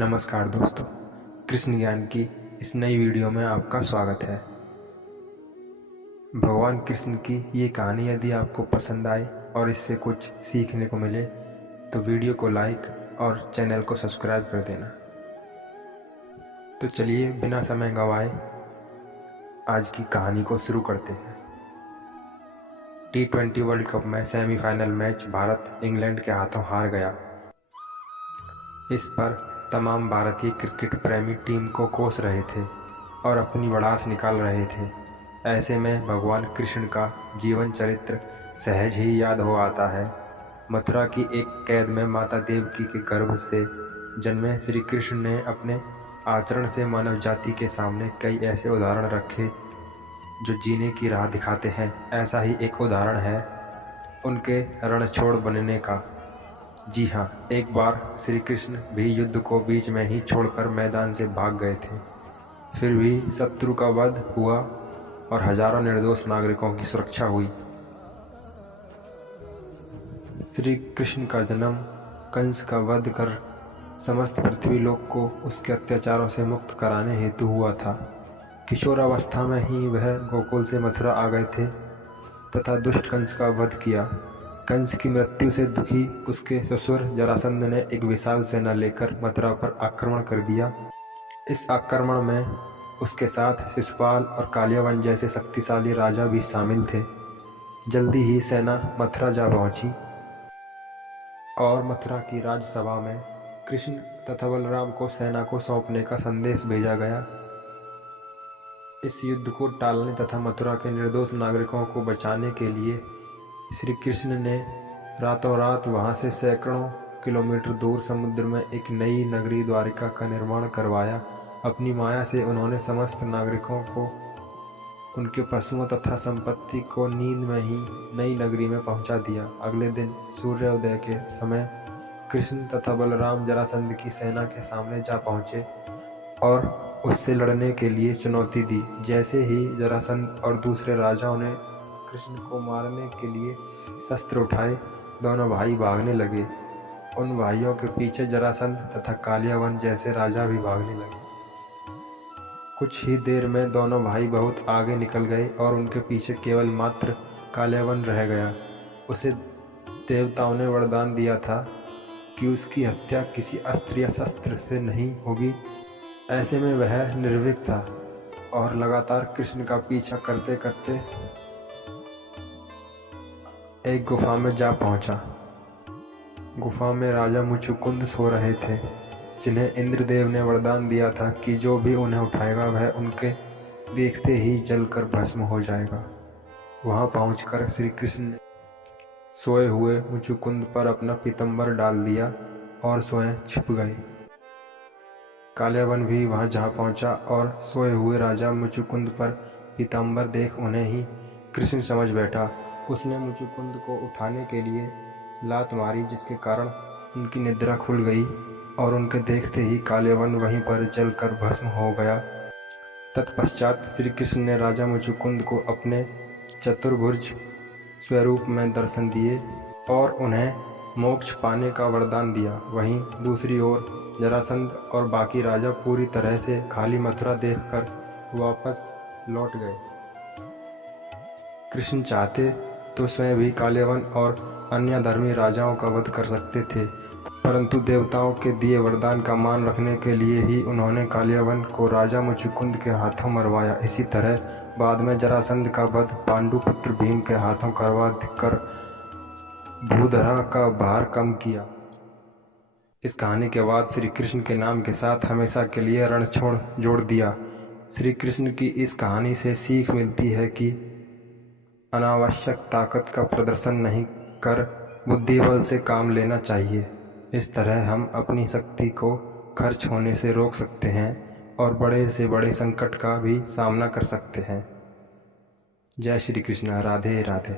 नमस्कार दोस्तों, कृष्ण ज्ञान की इस नई वीडियो में आपका स्वागत है। भगवान कृष्ण की ये कहानी यदि आपको पसंद आए और इससे कुछ सीखने को मिले तो वीडियो को लाइक और चैनल को सब्सक्राइब कर देना। तो चलिए बिना समय गंवाए आज की कहानी को शुरू करते हैं। T20 वर्ल्ड कप में सेमीफाइनल मैच भारत इंग्लैंड के हाथों हार गया। इस पर तमाम भारतीय क्रिकेट प्रेमी टीम को कोस रहे थे और अपनी भड़ास निकाल रहे थे। ऐसे में भगवान कृष्ण का जीवन चरित्र सहज ही याद हो आता है। मथुरा की एक कैद में माता देवकी के गर्भ से जन्मे श्री कृष्ण ने अपने आचरण से मानव जाति के सामने कई ऐसे उदाहरण रखे जो जीने की राह दिखाते हैं। ऐसा ही एक उदाहरण है उनके रणछोड़ बनने का। जी हाँ, एक बार श्री कृष्ण भी युद्ध को बीच में ही छोड़कर मैदान से भाग गए थे। फिर भी शत्रु का वध हुआ और हजारों निर्दोष नागरिकों की सुरक्षा हुई। श्री कृष्ण का जन्म कंस का वध कर समस्त पृथ्वी लोक को उसके अत्याचारों से मुक्त कराने हेतु हुआ था। किशोरावस्था में ही वह गोकुल से मथुरा आ गए थे तथा दुष्ट कंस का वध किया। कंस की मृत्यु से दुखी उसके ससुर जरासंध ने एक विशाल सेना लेकर मथुरा पर आक्रमण कर दिया। इस आक्रमण में उसके साथ शिशुपाल और कालियावन जैसे शक्तिशाली राजा भी शामिल थे। जल्दी ही सेना मथुरा जा पहुंची और मथुरा की राजसभा में कृष्ण तथा बलराम को सेना को सौंपने का संदेश भेजा गया। इस युद्ध को टालने तथा मथुरा के निर्दोष नागरिकों को बचाने के लिए श्री कृष्ण ने रातों रात वहां से सैकड़ों किलोमीटर दूर समुद्र में एक नई नगरी द्वारिका का निर्माण करवाया। अपनी माया से उन्होंने समस्त नागरिकों को, उनके पशुओं तथा संपत्ति को नींद में ही नई नगरी में पहुंचा दिया। अगले दिन सूर्योदय के समय कृष्ण तथा बलराम जरासंध की सेना के सामने जा पहुंचे और उससे लड़ने के लिए चुनौती दी। जैसे ही जरासंध और दूसरे राजाओं ने कृष्ण को मारने के लिए शस्त्र उठाए, दोनों भाई भागने लगे। उन भाइयों के पीछे जरासंध तथा कालियावन जैसे राजा भी भागने लगे। कुछ ही देर में दोनों भाई बहुत आगे निकल गए और उनके पीछे केवल मात्र कालियावन रह गया। उसे देवताओं ने वरदान दिया था कि उसकी हत्या किसी अस्त्र या शस्त्र से नहीं होगी। ऐसे में वह निर्भीक था और लगातार कृष्ण का पीछा करते करते एक गुफा में जा पहुंचा। गुफा में राजा मुचुकुंद सो रहे थे, जिन्हें इंद्रदेव ने वरदान दिया था कि जो भी उन्हें उठाएगा वह उनके देखते ही जलकर भस्म हो जाएगा। वहां पहुंचकर श्री कृष्ण ने सोए हुए मुचुकुंद पर अपना पीतंबर डाल दिया और स्वयं छिप गए। कालियावन भी वहां जा पहुंचा और सोए हुए राजा मुचुकुंद पर पीतंबर देख उन्हें ही कृष्ण समझ बैठा। उसने मुचुकुंद को उठाने के लिए लात मारी, जिसके कारण उनकी निद्रा खुल गई और उनके देखते ही कालियावन वहीं पर जलकर भस्म हो गया। तत्पश्चात श्री कृष्ण ने राजा मुचुकुंद को अपने चतुर्भुज स्वरूप में दर्शन दिए और उन्हें मोक्ष पाने का वरदान दिया। वहीं दूसरी ओर जरासंध और बाकी राजा पूरी तरह से खाली मथुरा देखकर वापस लौट गए। कृष्ण चाहते तो स्वयं भी कालियावन और अन्य धर्मी राजाओं का वध कर सकते थे, परंतु देवताओं के दिए वरदान का मान रखने के लिए ही उन्होंने कालियावन को राजा मुचुकुंद के हाथों मरवाया। इसी तरह बाद में जरासंध का वध पांडुपुत्र भीम के हाथों करवा कर भूधरा का भार कम किया। इस कहानी के बाद श्री कृष्ण के नाम के साथ हमेशा के लिए रणछोड़ जोड़ दिया। श्री कृष्ण की इस कहानी से सीख मिलती है कि अनावश्यक ताकत का प्रदर्शन नहीं कर बुद्धिबल से काम लेना चाहिए। इस तरह हम अपनी शक्ति को खर्च होने से रोक सकते हैं और बड़े से बड़े संकट का भी सामना कर सकते हैं। जय श्री कृष्ण। राधे राधे।